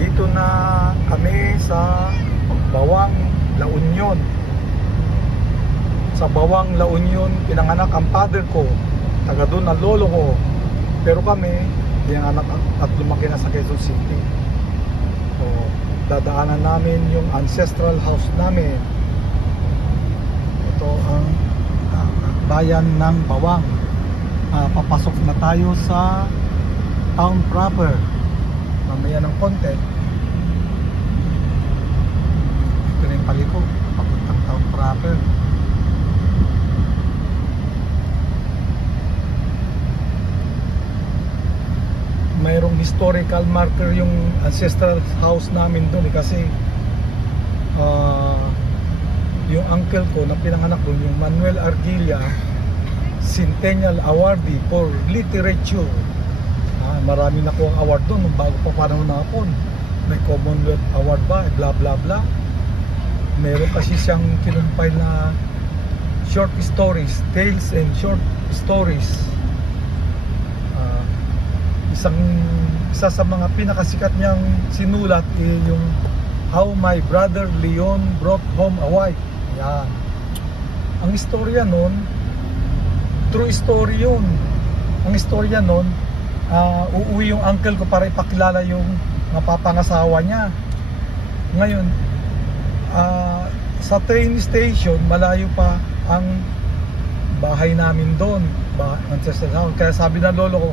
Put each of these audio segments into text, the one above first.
Dito na kami sa Bawang, La Union. Sa Bawang, La Union pinanganak ang father ko. Taga doon ang lolo ko. Pero kami pinanganak at lumaki na sa Quezon City. So, dadaanan namin yung ancestral house namin. Ito ang bayan ng Bawang. Papasok na tayo sa town proper. Mamaya ng konti. Ito na yung paliko, papuntang town proper. Mayroong historical marker yung ancestral house namin doon kasi yung uncle ko na pinanganak doon, yung Manuel Argilla, Centennial Awardee for Literature. Marami na ko ang award doon nung bago pa panahon na hapon. May Commonwealth Award ba, bla bla bla. Meron kasi siyang kinumpile na short stories, tales and short stories. Isa sa mga pinakasikat niyang sinulat yung How My Brother Leon Brought Home a Wife. Yan. Ang istorya nun, true story yun. Ang istorya nun, uuwi yung uncle ko para ipakilala yung mapapangasawa niya. Ngayon, sa train station, malayo pa ang bahay namin doon, ancestral house. Kaya sabi ng lolo ko,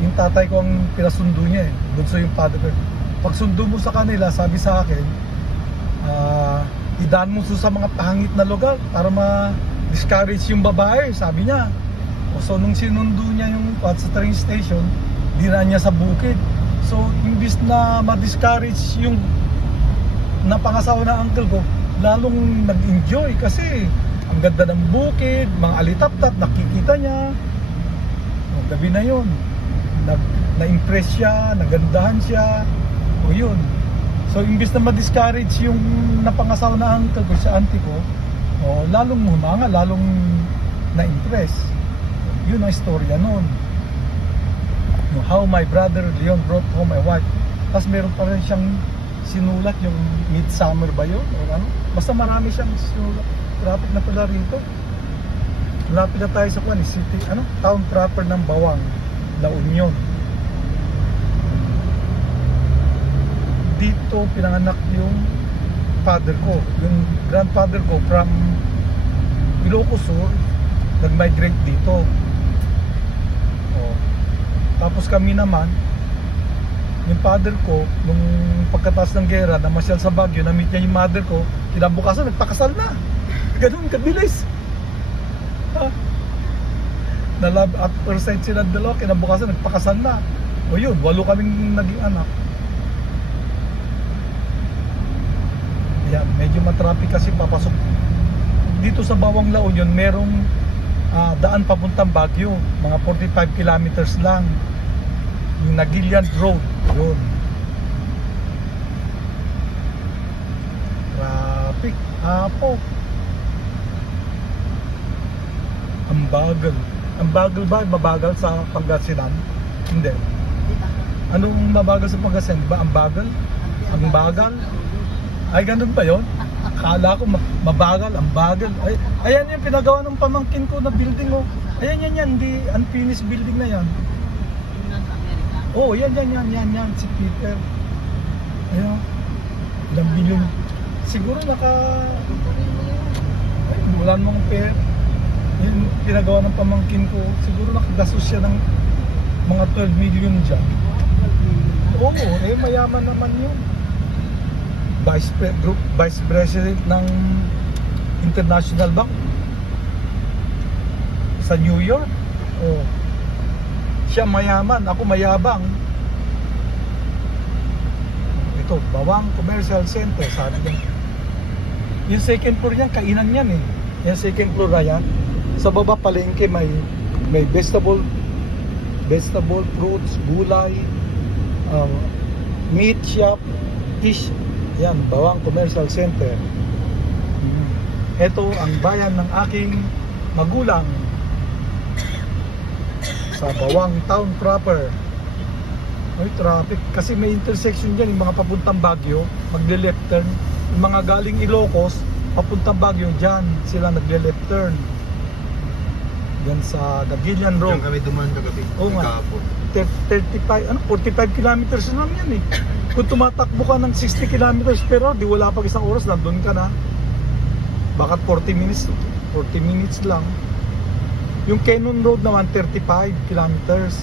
yung tatay ko ang pinasundo niya bunso yung father ko. Pag sundo mo sa kanila, sabi sa akin, idaan mo sa mga pangit na lugar para ma-discourage yung babae, sabi niya. So nung sinundo niya yung sa train station, dinaan niya sa bukid. So imbis na ma-discourage yung napangasawa na uncle ko, lalong nag-enjoy kasi ang ganda ng bukid, mga alitap-tap, nakikita niya. Gabi na yun, na-impress siya, nagandahan siya. O yun. So imbis na ma-discourage yung napangasawa na uncle ko, sa auntie ko, lalong humanga, lalong na-impress. Yun ang istorya nun. How My Brother Leon Brought Home a Wife. Tapos meron pa rin siyang sinulat, yung Midsummer ba yun? O ano? Basta marami siyang sinulat. Traffic na pala rito. Malapit na tayo sa city, town proper ng Bawang, La Union. Dito pinanganak yung father ko. Yung grandfather ko from Ilocos Sur, nag-migrate dito. Tapos kami naman, yung father ko, nung pagkatapos ng gera, namasyal sa Baguio, na-meet niya yung mother ko, kinabukasan, nagpakasal na. Ganun, kabilis. Na love at first sight sila dalawa, kinabukasan, nagpakasal na. O yun, 8 kaming naging anak. Yan, medyo matraffic kasi papasok. Dito sa Bawang, La Union, merong daan papuntang Baguio, mga 45 kilometers lang, yung Nagilian Road. Yun, traffic apo. Ang bagal ba? Mabagal sa Pangasinan? Hindi. Anong mabagal sa Pangasinan? Diba ang bagal? Ang bagal? Ay, ganun ba yun? Akala ko mabagal, ang bagal. Ay, ayan yung pinagawa ng pamangkin ko na building. Ayan yan, hindi unfinished building na yan. Yan, si Peter. Ayan, ilang bilyon. Siguro wala namang pera. Yung pinagawa ng pamangkin ko, siguro nakagastos siya ng mga 12 million dyan. Mayaman naman yun. Vice President ng International Bank sa New York. Siya mayaman, ako mayabang. Ito, Bawang Commercial Center, sabi niya. Yung second floor niyan, kainan yan eh. Yung second floor na yan. Sa baba palengke, may vegetable, fruits, gulay, meat shop, fish. Yan, Bawang Commercial Center. Ito ang bayan ng aking magulang sa Bawang Town proper. Ay, traffic. Kasi may intersection dyan, yung mga papuntang Baguio, magle-left turn. Yung mga galing Ilocos, papuntang Baguio, dyan sila nagle-left turn. Yan sa Daguilian Road. Diyan kami dumaan kagabi. Oo nga. 45 kilometers lang yan eh. Kung tumatakbo ka ng 60 kilometers per hour, di wala pag isang oras, nandun ka na. Bakit 40 minutes lang. Yung Quezon Road naman, 35 kilometers.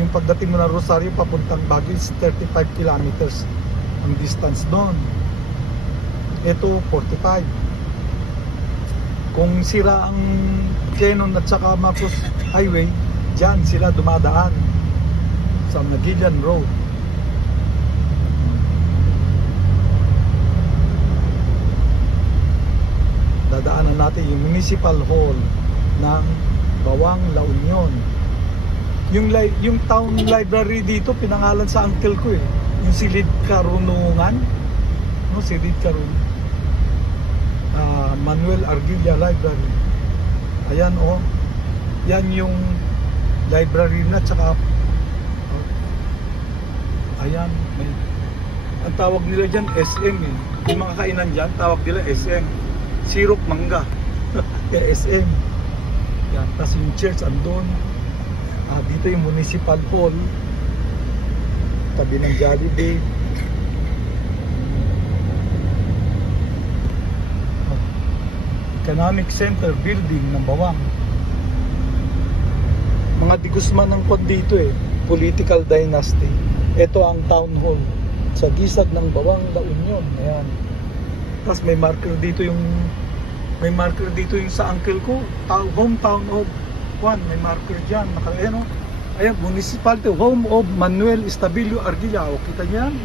Yung pagdating mo na Rosario, papuntang Baguio is 35 kilometers ang distance doon. Ito, 45. Kung sira ang Quezon at saka Marcos Highway, dyan sila dumadaan sa Daguilian Road. Dadaanan natin yung Municipal Hall ng Bawang, La Union. Yung town library dito pinangalan sa uncle ko eh. Yung Silid Karunungan. No, Silid Karunungan. Manuel Arguilla Library. Ayan oh. Yan yung library na tsaka ayan, may ang tawag nila dyan SM eh. Yung mga kainan dyan, tawag nila SM. Sirop mangga. Kaya SM. Yan, tapos yung church andun. Dito yung Municipal Hall. Tabi ng Jollibee. Economic Center Building ng Bawang. Mga Di Guzman ng kwan dito eh. Political dynasty. Ito ang town hall sa gisag ng Bawang, La Union. Ayan. Tapos may marker dito yung sa uncle ko, hometown of Juan, may marker dyan. Ayan o. Ayan, municipality, home of Manuel Estabilio Arguilla. O, kita niyan.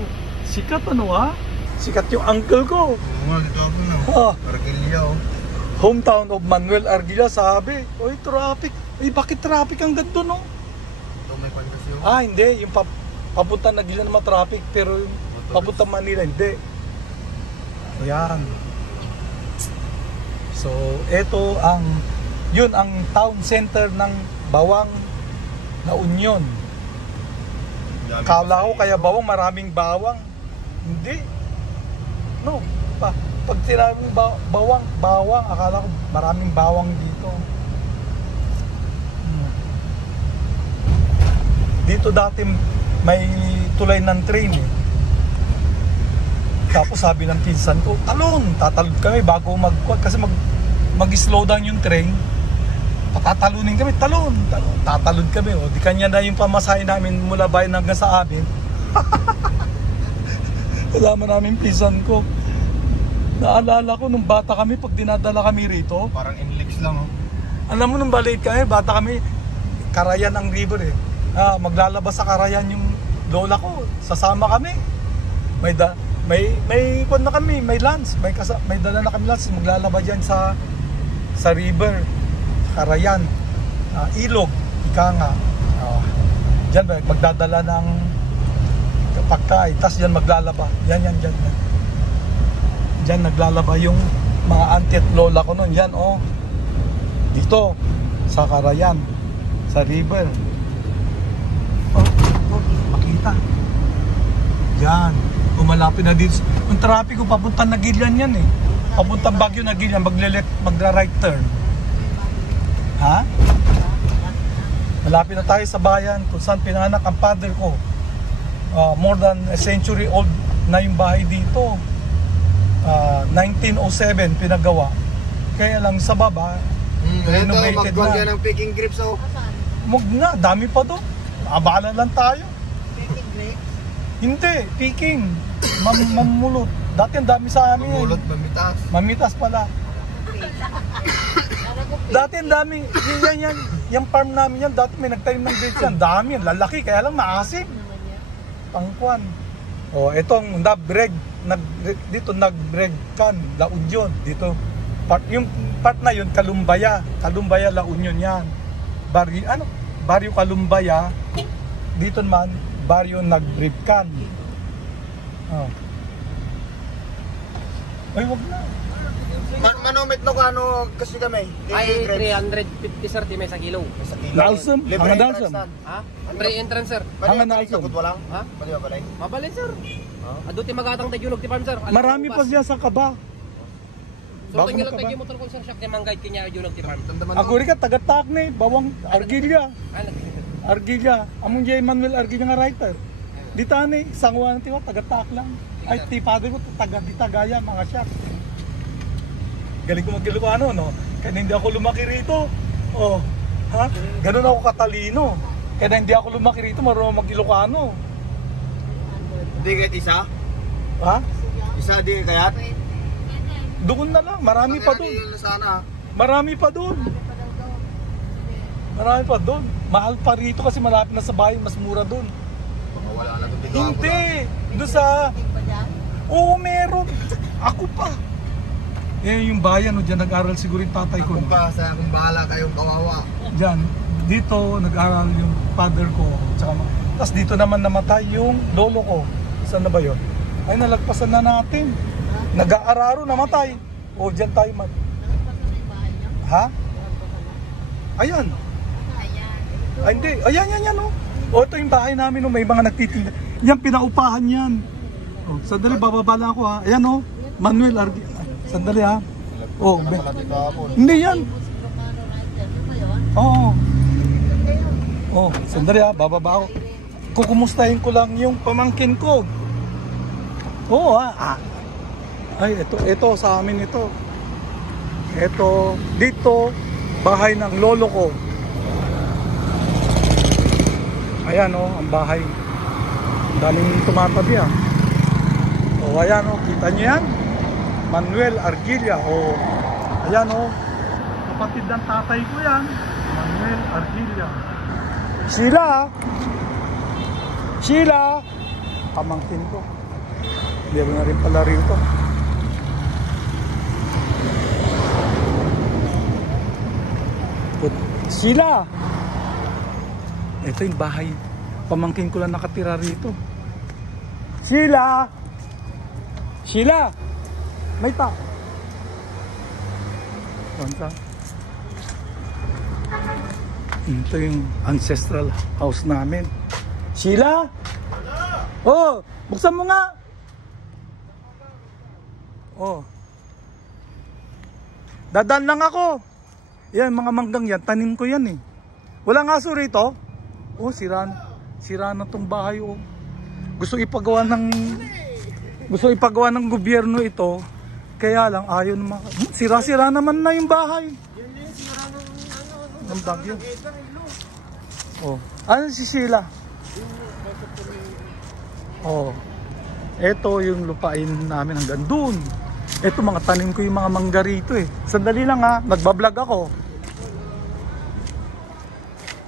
Sikat ano ha? Sikat yung uncle ko. Oo nga, dito ako na. Arguilla oh. Hometown of Manuel Arguilla, sabi. Oy, traffic. Eh, bakit traffic ang ganito, no? Ito may pan kasi oh. Hindi. Yung papunta Naguilian naman traffic, pero yung papunta Manila, hindi. Ayan. So, ito yun ang town center ng Bawang, La Union. Kala ko kaya Bawang, maraming bawang. Hindi. No. Pag tinawag bawang, akala ko maraming bawang dito. Dito dati may tulay ng train eh. Tapos sabi ng pinsan ko, tatalon kami bago magkuat kasi mag-slow down yung train. Patatalunin kami, tatalon kami. O, di kanya na yung pamasahe namin mula bayan hanggang sa amin. Kasama namin pinsan ko. Naalala ko nung bata kami pag dinadala kami rito. Parang inlex lang oh. Alam mo nung baliit kami, bata kami, Karayan ang river eh. Maglalabas sa Karayan yung lola ko. Sasama kami. May kung na kami, may lunch, may dala na kami lunch, maglalaba diyan sa river, Karayan, ilog, ika nga. Diyan magdadala ng pagkain, tas diyan maglalaba. Yan. Diyan naglalaba yung mga auntie at lola ko noon. Yan oh. Dito sa Karayan, sa river. Makita. Yan. Malapit na dito. Yung traffic ko papuntang Naguilian yan eh. Papuntang Baguio, Naguilian, magra-right turn. Ha? Malapit na tayo sa bayan kung saan pinanganak ang father ko. More than a century old na yung bahay dito. 1907 pinagawa. Kaya lang sa baba, renovated magkuhan na. ka ng picking grips oh. Wag na, dami pa doon. Abala lang tayo. Hindi, picking. Mamulot. Dati ang dami sa amin. Mamulot, mamitas. Mamitas pala. Dati ang dami. Yung farm namin yan, dati may nagtanim ng grapes yan. Dami yan, lalaki, kaya lang maasim. Pangkuan. Itong nabreg. Dito nabreg kan, La Union. Dito. Yung part na yun, Kalumbaya. Kalumbaya, La Union yan. Baryo Kalumbaya. Dito naman, baryo Nagbribkan. Ay, wag na. Manomit no kano kasi kami. Ay, 350 sir, timay sa kilo. Sa kilo. Nalsum, Libre hangan entrance Nalsum. tan. Ha? Free entrance sir. Hangan Nalsum. Sa walang. Ha? Pwede ba balay? Mabalin sir. Aduti magatang tagyunog ti pan sir. Marami pa siya sa kaba. So Bago tingnan lang makaba. tayo motor ko sir shop di manggayad kanya yunog ti pan. Ako rin ka, taga-tak ni, bawang Argilla. Argilla. Among J. Manuel Argilla nga writer. Di tani, sangwa ng tiwa, taga-tak lang. Ay, ti padre ko, taga-bitagaya, mga shop. Galing ko mag-Ilocano, no? Kaya hindi ako lumaki rito. Oh, ha? Ganun ako katalino. Kaya hindi ako lumaki rito, marunong mag-Ilocano. Di kahit isa? Ha? Isa di kayat? Doon na lang, marami pa doon. Sana. Marami pa doon. Marami pa doon. Mahal pa rito kasi malapit na sa bahay, mas mura doon. Baka wala na doon dito. Hindi! Doon sa... Oo, meron. Ako pa. Eh, yung bayan, no, dyan nag-aral siguro yung tatay ko. Kung pa, sa kung bahala kayong kawawa. Dyan, dito nag-aral yung father ko. Tapos dito naman namatay yung lolo ko. Saan na ba yun? Ay, nalagpasan na natin. Nag-aararo, namatay. O, dyan tayo man. Ha? Ayan. Ay, hindi. Ayan, yan, o. O, ito yung bahay namin, o. May mga nagtitinda. Yan, pinaupahan yan. O, sandali, bababa lang ako, ha. Ayan, o. Manuel Argi. Sandali, ha. O, hindi yan. Oo. O, sandali, ha. Bababa ako. Kukumustahin ko lang yung pamangkin ko. Oo, ha. Ay, ito sa amin ito. Ito, dito, bahay ng lolo ko. Ayan o, ang bahay. Ang daming tumatabi ah. O, ayan o, kita nyo yan? Manuel Argilla. O, ayan o, kapatid ng tatay ko yan. Manuel Argilla. Sheila! Sheila! Pamangkin ko. Hindi na rin pala rito. Sheila! Ito yung bahay. Pamangkin ko lang nakatira rito. Sheila! Sheila! May ta. Banta. Ito yung ancestral house namin. Sheila! Oh! Buksan mo nga! Oh. Dadaan lang ako. Yan, mga manggang yan. Tanim ko yan eh. Walang aso rito. Oh, sira na tong bahay oh. Gusto ipagawa ng gobyerno ito. Kaya lang ayaw naman. Sira-sira naman na yung bahay. Ng bagyo. Oh. Ano si Sheila? Oh. Ito yung lupain namin hanggang doon. Ito mga tanim ko yung mga mangga rito eh. Sandali lang ha, nagbablog ako.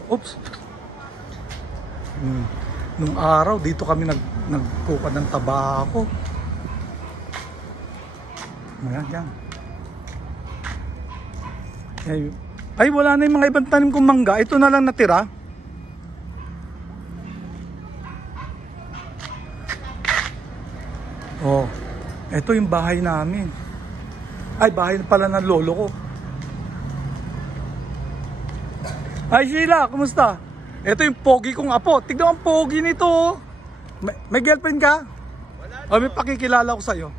Oops. Nung araw dito kami nagkuha ng tabako. Ayan. Ay, wala na yung mga ibang tanim kong mangga. Ito na lang natira. Oh, ito yung bahay namin. Ay, bahay pala ng lolo ko. Ay, Sheila, kumusta? Ito yung pogi kong apo. Tignan ang pogi nito. May girlfriend ka? Wala. O, may pakikilala ko sa'yo.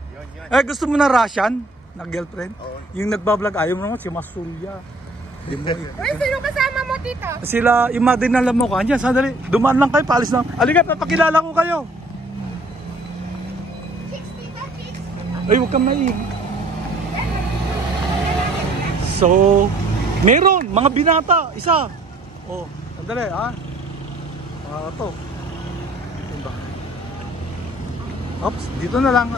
Eh, gusto mo na Russian? Na girlfriend? Oo. Yung nagbablog, ayaw mo naman si Masulya. Uy, sino kasama mo dito? Sila, yung madinalam mo ka. Andiyan, sandali. Dumaan lang kayo, paalis lang. Aligat, napakilala ko kayo. Ay, huwag kang naiing. So, meron, mga binata, isa. Oh, sandali, ha? Ito. Oops, dito na lang.